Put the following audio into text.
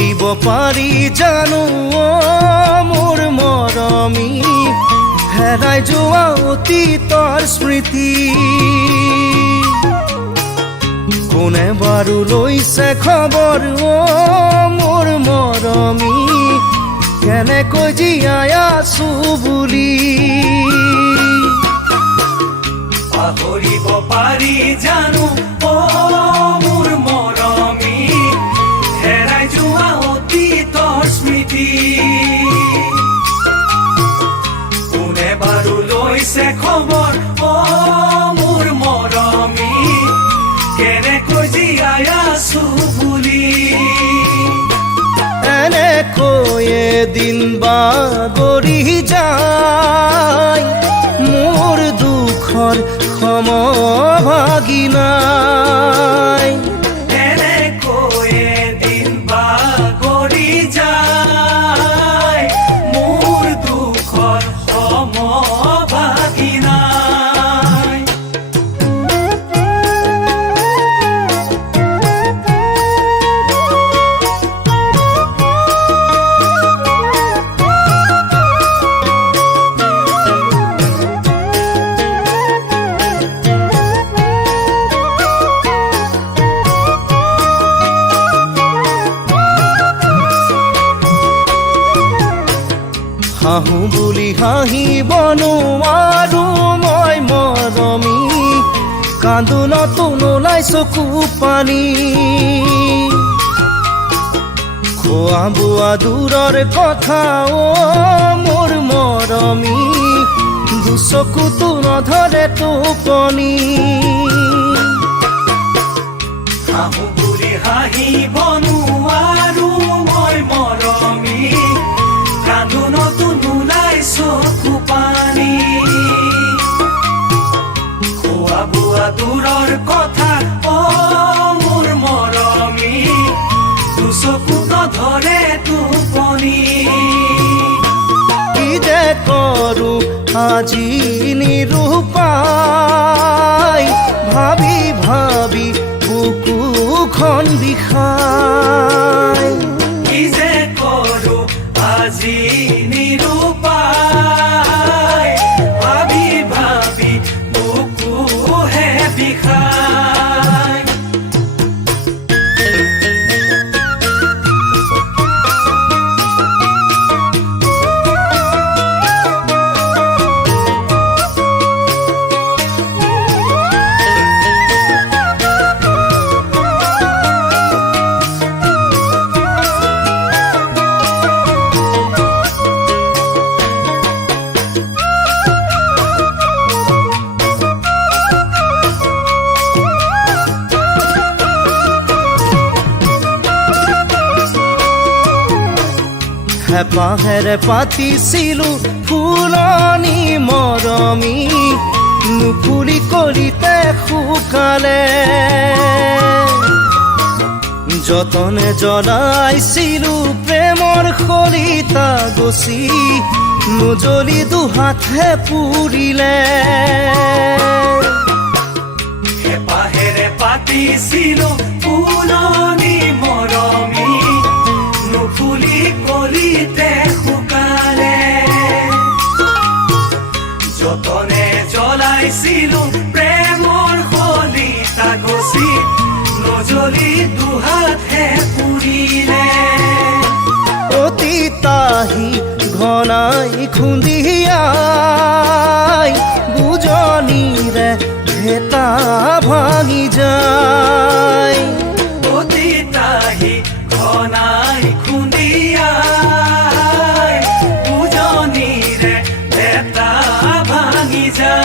পাহৰিব পাৰি জানো মোৰ মৰমী হেৰাই যোৱা অতীতৰ স্মৃতি কোনে বাৰু লৈছে খবৰ মোৰ মৰমী কেনেকৈ জীয়াই আছো বুলি পাহৰিব পাৰি জানো মোৰ মৰমী হেৰাই যোৱা অতীতৰ স্মৃতি কোনে বাৰু লৈছে খবৰ মোৰ মৰমী কেনেকৈ জীয়াই আছো বুলি এনেকৈ এদিন বাগৰি যায় মোৰ দুখৰ সমভাগী নাই এনেকৈ এদিন বাগৰি যায় মোৰ দুখৰ সমভাগী নাই হাঁহো বুলি হাঁহিব নোৱাৰো মই মৰমী কান্দোনতো নোলাই চকু পানী খোৱা বোৱা দূৰৰ কথা মোৰ মৰমী দুচকুতো নধৰে টোপনি হাঁহো বুলি হাঁহিব নোৱাৰো মই মৰমী কান্দোনতো নোলাই চকু পানী খোৱা বোৱা দূৰৰ কথা মোৰ মৰমী দুচকু নধৰে টোপনি কি যে কৰো আজি নিৰূপায় ভাবি ভাবি বুকুখন বিষায় কি যে কৰো আজি নিৰূপায় ভাবি ভাবি বুকুহে বিষায় হেঁপাহেৰে পাতিছিলো ফুলনি মৰমী নুফুলি কলিতে শুকালে যতনে জ্বলাইছিলো প্ৰেমৰ খৰিতা গছি নুজ্বলি দুহাতহে পুৰিলে হেঁপাহেৰে পাতিছিলো ফুলনি মৰমী নুফুলি কলিতে শুকালে যতনে জ্বলাইছিলো প্ৰেমৰ খলিতা গছি নজ্বলি দুহাতহে পুৰিলে অতীতাহি ঘনাই খুন্দিয়াই বুজনিৰে ভেটা ভাঙি যায় অতীতাহি ঘনাই খুন্দিয়াই বুজনিৰে ভেটা ভাঙি যায়